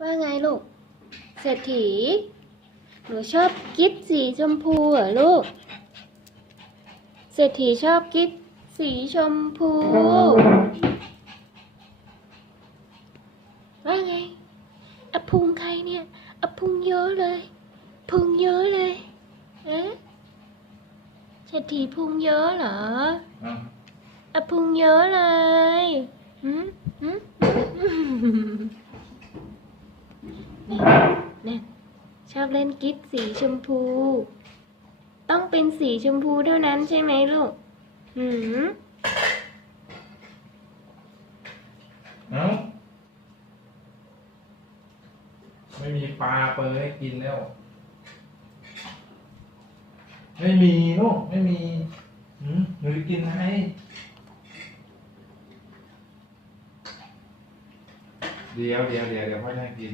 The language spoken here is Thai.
ว่าไงลูก เศรษฐี หนูชอบกิ๊บสีชมพูเหรอลูก เศรษฐีชอบกิ๊บสีชมพู ว่าไงอะพุงใครเนี่ยอะพุงเยอะเลย พุงเยอะเลยเอ๊ะเศรษฐีพุงเยอะเหรออะอะพุงเยอะเลยหืมหืมนี่ นี่ชอบเล่นกิ๊บสีชมพู ต้องเป็นสีชมพูเท่านั้นใช่ไหมลูก หืมเอ้าไม่มีปลาเปิดให้กินแล้ว ไม่มีลูกไม่มีหืมหนูจะกินให้เดี๋ยวเดี๋ยวเดี๋ยวเดี๋ยวพ่อให้กิน